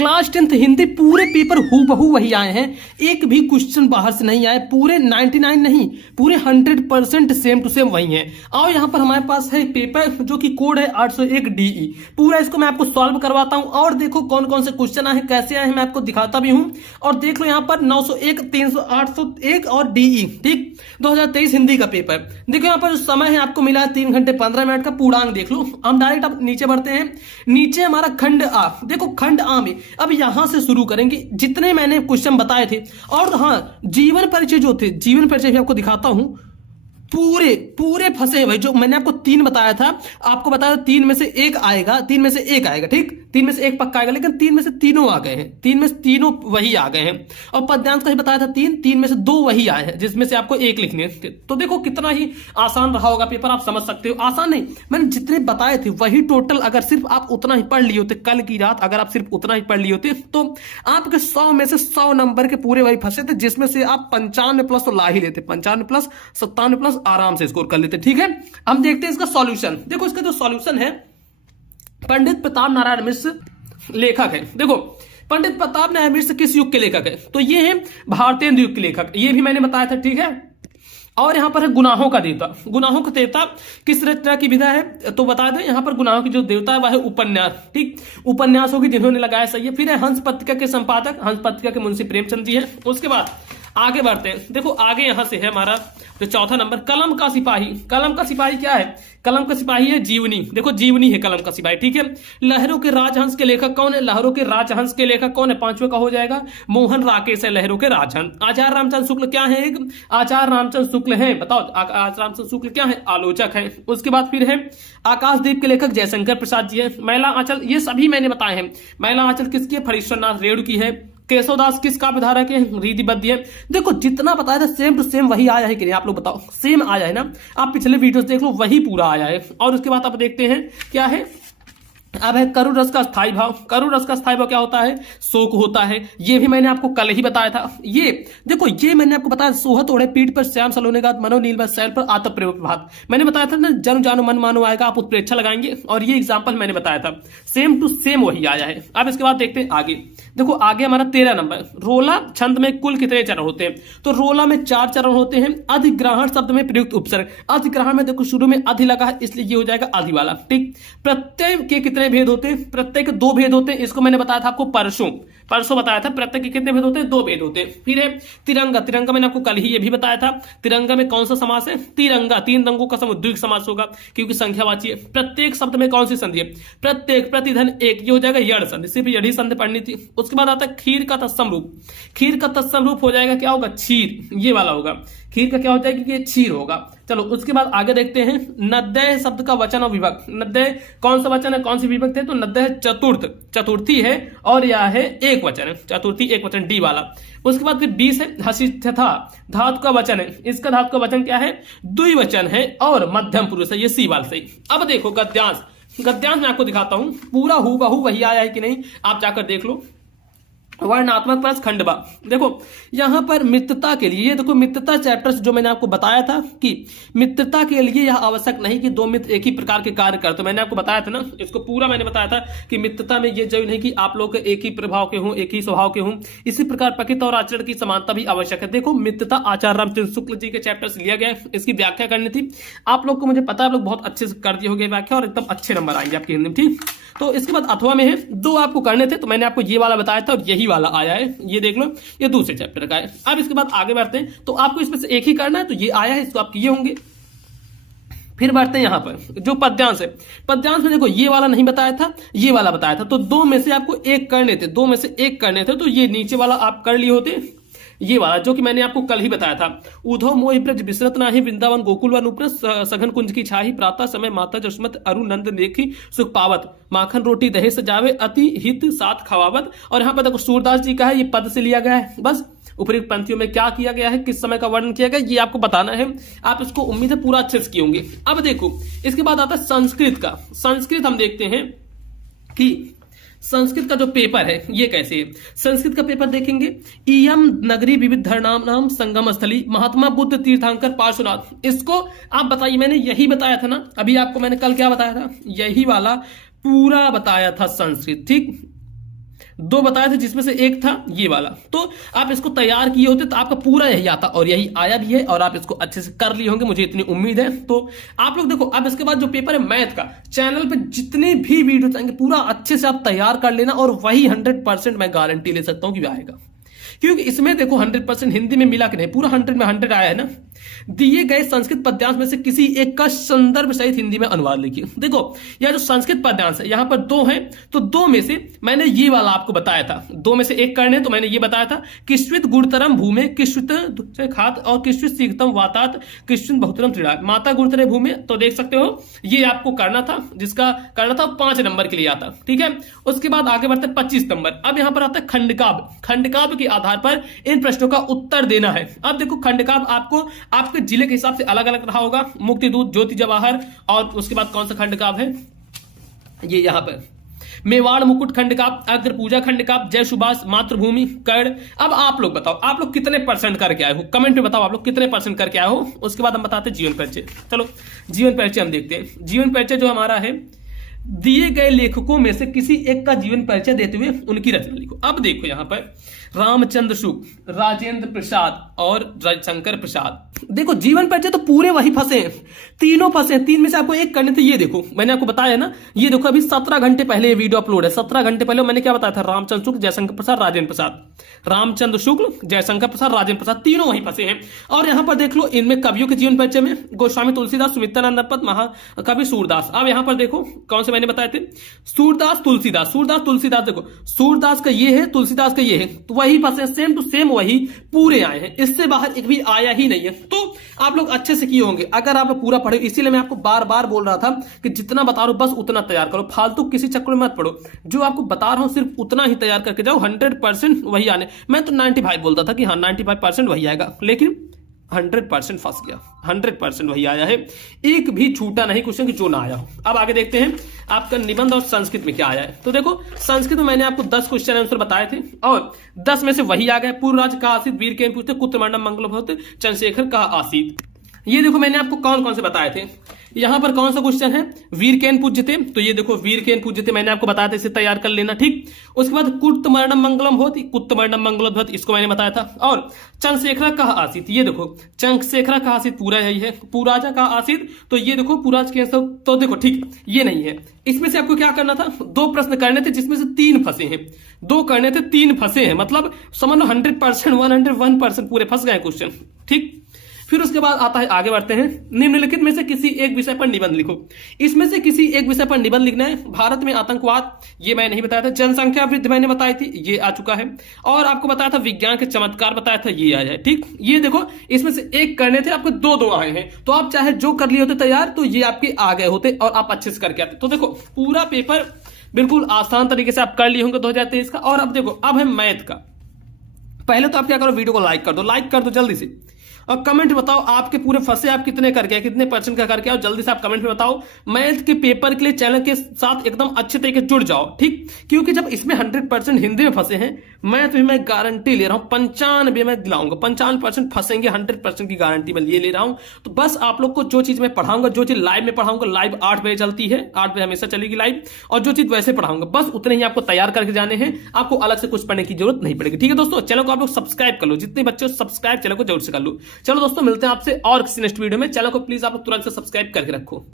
Class 10th Hindi पूरे paper हूबहू वही आए हैं, एक भी क्वेश्चन बाहर से नहीं आए, पूरे 99 नहीं, पूरे 100% सेम टू सेम वही है। और यहाँ पर हमारे पास है पेपर जो कि कोड है 801 DE, पूरा इसको मैं आपको सॉल्व करवाता हूँ और देखो कौन कौन से क्वेश्चन आए हैं, कैसे आए हैं, मैं आपको दिखाता भी हूँ। और देख लो यहाँ पर 901, 300, 801 और DE, ठीक 2023 हिंदी का पेपर। देखो यहाँ पर जो समय है आपको मिला है 3 घंटे 15 मिनट का, पूर्णांक देख लो। हम डायरेक्ट अब नीचे बढ़ते हैं, नीचे हमारा खंड आ, देखो खंड आ में अब यहां से शुरू करेंगे जितने मैंने क्वेश्चन बताए थे। और हाँ, जीवन परिचय जो थे, जीवन परिचय भी आपको दिखाता हूं, पूरे पूरे फंसे भाई। जो मैंने आपको 3 बताया था, आपको बताया 3 में से 1 आएगा, 3 में से 1 आएगा, ठीक 3 में से 1 पक्का आएगा, लेकिन 3 में से तीनों आ गए हैं, 3 में से तीनों वही आ गए हैं। और पद्यांश का ही बताया था 3 में से 2 वही आए हैं, जिसमें से आपको 1 लिखने हैं। तो देखो कितना ही आसान रहा होगा पेपर, आप समझ सकते हो। आसान नहीं, मैंने जितने बताए थे वही टोटल, अगर सिर्फ आप उतना ही पढ़ लिए होते कल की रात, अगर आप सिर्फ उतना ही पढ़ लिए होते तो आपके 100 में से 100 नंबर के पूरे वही फंसे थे, जिसमें से आप 95 प्लस तो ला ही लेते, 95 प्लस 97 प्लस आराम से स्कोर कर लेते, ठीक है। हम देखते हैं इसका सॉल्यूशन। देखो इसका जो सॉल्यूशन है, पंडित प्रताप नारायण मिश्र लेखक है। देखो पंडित प्रताप नारायण मिश्र किस युग के लेखक है, तो ये है भारतीय युग के लेखक, ये भी मैंने बताया था, ठीक है। और यहां पर है गुनाहों का देवता। गुनाहों का देवता किस रचना की विधा है, तो बता दें यहां पर गुनाहों की जो देवता है वह है उपन्यास, ठीक उपन्यासों की जिन्होंने लगाया, सही है। फिर है हंस पत्रिका के संपादक, हंस पत्रिका के मुंशी प्रेमचंद जी है। उसके बाद आगे बढ़ते हैं, देखो आगे यहां से है हमारा जो चौथा नंबर, कलम का सिपाही। कलम का सिपाही क्या है, कलम का सिपाही है जीवनी। देखो जीवनी है कलम का सिपाही, ठीक है। लहरों के राजहंस के लेखक कौन है, लहरों के राजहंस के लेखक कौन है, 5वें का हो जाएगा मोहन राकेश है, लहरों के राजहंस। आचार्य रामचंद्र शुक्ल क्या है, एक आचार्य रामचंद्र शुक्ल है, बताओ आचार्य रामचंद्र शुक्ल क्या है, आलोचक है। उसके बाद फिर है आकाशदीप के लेखक जयशंकर प्रसाद जी है। महिला आंचल, ये सभी मैंने बताए हैं। महिला आंचल किसकी है, फणीश्वरनाथ रेणु की है। केशवदास किस काव्य धारा के, रीतिबद्ध है। देखो जितना बताया था सेम टू सेम वही आया है कि नहीं, आप लोग बताओ, सेम आया है ना। आप पिछले वीडियोस देख लो, वही पूरा आया है। और उसके बाद आप देखते हैं क्या है, अब है करुण रस का स्थायी भाव। करुण रस का स्थायी भाव क्या होता है, शोक होता है। ये भी मैंने आपको कल ही बताया था। ये देखो, ये मैंने आपको बताया, सोहत ओढ़े पीठ पर श्याम सलोने का मनो नील शैल पर आतप प्रेम प्रभात। मैंने बताया था ना, जन जानो मन मानो आएगा, आप उत्प्रेक्षा लगाएंगे। और ये एग्जाम्पल मैंने बताया था, सेम टू सेम वही आया है। अब इसके बाद देखते हैं आगे। देखो आगे हमारा 13 नंबर, रोला छंद में कुल कितने चरण होते हैं, तो रोला में 4 चरण होते हैं। अधिग्रहण शब्द में प्रयुक्त उपसर्ग, अधिग्रहण में देखो शुरू में अधि लगा है, इसलिए ये हो जाएगा अधि वाला, ठीक। प्रत्यय के कितने भेद होते हैं, प्रत्यय के 2 भेद होते हैं। इसको मैंने बताया था आपको परसों बताया था, प्रत्यय के कितने भेद होते हैं, 2 भेद होते हैं। फिर है तिरंगा। तिरंगा मैंने आपको कल ही ये भी बताया था। तिरंगा में कौन सा समास है, तिरंगा, 3 रंगों का समुद्रिक समास होगा, क्योंकि संख्यावाची है। प्रत्येक शब्द में कौन सी संधि है, प्रत्येक, प्रतिधन एक, ये हो जाएगा यड़ संधि, सिर्फ यड़ी संधि पढ़नी थी। उसके बाद आता है खीर का तत्सम रूप। खीर का तत्सम रूप हो जाएगा क्या होगा, क्षीर, ये वाला होगा। खीर का क्या हो जाएगा कि ये क्षीर होगा। चलो उसके बाद आगे देखते हैं, नद्य शब्द का वचन और विभक्त। नद्य कौन सा वचन है, कौन सी विभक्त है, तो नद्य है चतुर्थ, चतुर्थी है। और यह है एक वचन है, चतुर्थी एक वचन, डी वाला। उसके बाद फिर 20 है हसिष्ठता, धातु का वचन है। इसका धातु का वचन क्या है, द्विवचन है और मध्यम पुरुष है, ये सी वाला सही। अब देखो गद्यांश। गद्यांश मैं आपको दिखाता हूं, पूरा हूबहू वही आया है कि नहीं, आप जाकर देख लो। वर्णात्मक प्लस खंडवा। देखो यहां पर मित्रता के लिए, ये देखो मित्रता चैप्टर्स जो मैंने आपको बताया था कि मित्रता के लिए यह आवश्यक नहीं कि 2 मित्र एक ही प्रकार के कार्य करते। तो मैंने आपको बताया था ना, इसको पूरा मैंने बताया था कि मित्रता में ये जरूरी नहीं कि आप लोग एक ही प्रभाव के हों, एक ही स्वभाव के हों। इसी प्रकार प्रकृति और आचरण की समानता भी आवश्यक है। देखो मित्रता आचार्य रामचंद्र शुक्ल जी के चैप्टर से लिया गया, इसकी व्याख्या करनी थी आप लोग को, मुझे पता है आप लोग बहुत अच्छे से कर दिए होंगे व्याख्या, और एकदम अच्छे नंबर आएंगे आपके हिंदी में, ठीक। तो इसके बाद अथवा में है 2 आपको करने थे, तो मैंने आपको ये वाला बताया था और यही वाला आया है, ये देख लो, ये दूसरे चैप्टर का है। अब इसके बाद आगे बढ़ते हैं, तो आपको इसमें से एक ही करना है, तो ये आया है, इसको आप किए होंगे। फिर बढ़ते हैं यहां पर जो पद्यांश है। पद्यांश में देखो ये वाला नहीं बताया था, ये वाला बताया था, तो 2 में से आपको 1 करने थे, 2 में से 1 करने थे, तो ये नीचे वाला आप कर लिए होते, ये वाला जो कि मैंने आपको कल ही बताया था। उधो मोहि ब्रज विसरत नाही, वृंदावन गोकुल वन उपन, सघन कुंज की छाही, प्रातः समय माता जसमत अरु नंद देखी सुख पावत, माखन रोटी दही सजावे, अति हित साथ खवावत। और यहाँ पर देखो सूरदास जी का है, ये पद से लिया गया है। बस उपयुक्त पंक्तियों में क्या किया गया है, किस समय का वर्णन किया गया, ये आपको बताना है। आप इसको उम्मीद है पूरा अच्छे से किए होंगे। अब देखो इसके बाद आता है संस्कृत का। संस्कृत हम देखते हैं कि संस्कृत का जो पेपर है ये कैसे है। संस्कृत का पेपर देखेंगे, इयम नगरी विविध धर्णाम नाम संगम स्थली, महात्मा बुद्ध तीर्थंकर पार्श्वनाथ। इसको आप बताइए, मैंने यही बताया था ना, अभी आपको मैंने कल क्या बताया था, यही वाला पूरा बताया था संस्कृत, ठीक। 2 बताए थे जिसमें से एक था ये वाला। तो आप इसको तैयार किए होते तो आपका पूरा यही आता और यही आया भी है और आप इसको अच्छे से कर लिए होंगे, मुझे इतनी उम्मीद है। तो आप लोग देखो अब इसके बाद जो पेपर है मैथ का, चैनल पे जितने भी वीडियो आएंगे पूरा अच्छे से आप तैयार कर लेना और वही 100% मैं गारंटी ले सकता हूं कि आएगा, क्योंकि इसमें देखो 100% हिंदी में मिला कि नहीं, पूरा 100 में 100 आया है ना। दिए गए संस्कृत पद्यांश में से किसी एक का संदर्भ सहित हिंदी में अनुवाद लिखिए। देखो यह जो संस्कृत पद्यांश है यहां पर 2 हैं, तो 2 में से मैंने ये वाला आपको बताया था, 2 में से एक करने, तो मैंने ये बताया था किश्वित गुरुतरम भूमे किश्वित खात और किश्वित सीखतम वातात किश्वित बहुतरम त्रिड़ा माता गुरुतरे भूमे। तो देख सकते हो ये आपको करना था, जिसका करना था 5 नंबर के लिए आता, ठीक है। उसके बाद आगे बढ़ते 25 नंबर। अब यहां पर आता है खंडकाव्य। खंडकाव्य के आधार पर इन प्रश्नों का उत्तर देना है। अब देखो खंडकाव्य आपको आपके जिले के हिसाब से अलग अलग रहा होगा, मुक्ति दूत, ज्योति जवाहर, और उसके बाद कौन सा खंडकाव्य है ये यहां पर मेवाड़ मुकुट खंडकाव्य, अग्र पूजा खंडकाव्य, जय सुभाष, मातृभूमि, कर्ण। अब आप लोग बताओ आप लोग कितने % करके आए हो, कमेंट में बताओ आप लोग कितने % करके आए हो। उसके बाद हम बताते हैं जीवन परिचय। चलो जीवन परिचय हम देखते हैं। जीवन परिचय जो हमारा है, दिए गए लेखकों में से किसी एक का जीवन परिचय देते हुए उनकी रचना लिखो। अब देखो यहां पर रामचंद्र शुक्ल, राजेंद्र प्रसाद और रविशंकर प्रसाद। देखो जीवन परिचय तो पूरे वही फंसे हैं, तीनों फंसे हैं। 3 में से आपको एक करने थे। ये देखो मैंने आपको बताया ना, ये देखो अभी 17 घंटे पहले ये वीडियो अपलोड है। 17 घंटे पहले मैंने क्या बताया था, रामचंद्र शुक्ल, जयशंकर प्रसाद, राजेंद्र प्रसाद। रामचंद्र शुक्ल, जयशंकर प्रसाद, राजेंद्र प्रसाद, तीनों वहीं फंसे हैं। और यहां पर देख लो इनमें कवियों के जीवन परिचय में गोस्वामी तुलसीदास, सुमित्रानंद पद, महाकवि सूरदास। अब यहां पर देखो कौन से मैंने बताए थे, सूरदास तुलसीदास, सूरदास तुलसीदास। देखो सूरदास का ये है, तुलसीदास का ये है, तो वही फंसे, सेम टू सेम वही पूरे आए हैं, इससे बाहर एक भी आया ही नहीं है। तो आप लोग अच्छे से किए होंगे अगर आप पूरा पढ़े। इसीलिए मैं आपको बार बार बोल रहा था कि जितना बता रहा हूं बस उतना तैयार करो, फालतू किसी चक्कर में मत पढ़ो। जो आपको बता रहा हूं सिर्फ उतना ही तैयार करके जाओ, 100% वही आने। मैं तो 95 बोलता था कि हाँ 95% वही आएगा, लेकिन 100% फंस गया, 100% वही आया है, एक भी छूटा नहीं क्वेश्चन कि जो ना आया हो। अब आगे देखते हैं आपका निबंध और संस्कृत में क्या आया है। तो देखो संस्कृत में मैंने आपको 10 क्वेश्चन आंसर बताए थे और 10 में से वही आ गए। पूर्व राज्य का आसित वीर केन पूछते, कुत्रमंडम मंगलभूत चंद्रशेखर का आसित। ये देखो मैंने आपको कौन कौन से बताए थे। यहां पर कौन सा क्वेश्चन है, वीर केन पूज्यते, तो ये देखो वीर केन पूज्यते मैंने आपको बताया था, इसे तैयार कर लेना, ठीक। उसके बाद कुत्तमर्णम मंगलम होती, कुत्तमर्णम मंगलोद्भवति, इसको मैंने बताया था। और चंद्रशेखर का आसित, ये देखो चंद्रशेखर का आसित पूरा यही है। पुराजा का आसित, तो ये देखो पुराज के, तो देखो ठीक ये नहीं है। इसमें से आपको क्या करना था, 2 प्रश्न करने थे जिसमें से 3 फंसे हैं, 2 करने थे 3 फंसे हैं, मतलब समझ लो 100% 101% पूरे फंस गए क्वेश्चन, ठीक। फिर उसके बाद आता है, आगे बढ़ते हैं, निम्नलिखित में से किसी एक विषय पर निबंध लिखो। इसमें से किसी एक विषय पर निबंध लिखना है। भारत में आतंकवाद, ये मैंने नहीं बताया था। जनसंख्या वृद्धि मैंने बताई थी, ये आ चुका है। और आपको बताया था विज्ञान के चमत्कार बताया था, ये आया है, ठीक। ये देखो इसमें से एक करने थे, आपको 2 आए हैं, तो आप चाहे जो कर लिए होते तैयार तो ये आपके आ गए होते और आप अच्छे से करके आते। तो देखो पूरा पेपर बिल्कुल आसान तरीके से आप कर लिए होंगे 2023 का। और अब देखो अब है मैथ का। पहले तो आप क्या करो, वीडियो को लाइक कर दो जल्दी से, और कमेंट बताओ आपके पूरे फंसे आप कितने करके आए, कितने % का करके आओ, जल्दी से आप कमेंट में बताओ। मैथ के पेपर के लिए चैनल के साथ एकदम अच्छे तरीके से जुड़ जाओ, ठीक। क्योंकि जब इसमें 100% हिंदी में फंसे हैं, मैथ में मैं गारंटी ले रहा हूं 95 में दिलाऊंगा, 95% फंसेंगे, 100% की गारंटी मैं ये ले रहा हूं। तो बस आप लोग को जो चीज मैं पढ़ाऊंगा, जो चीज लाइव में पढ़ाऊंगा, लाइव 8 बजे चलती है, 8 बजे हमेशा चलेगी लाइव, और जो चीज वैसे पढ़ाऊंगा बस उतने ही आपको तैयार करके जाने हैं, आपको अलग से कुछ पढ़ने की जरूरत नहीं पड़ेगी, ठीक है दोस्तों। चैनल को आप लोग सब्सक्राइब कर लो, जितने बच्चे सब्सक्राइब चैनल को जरूर से कर लो। चलो दोस्तों मिलते हैं आपसे और किसी नेक्स्ट वीडियो में। चैनल को प्लीज आप लोग तुरंत से सब्सक्राइब करके रखो।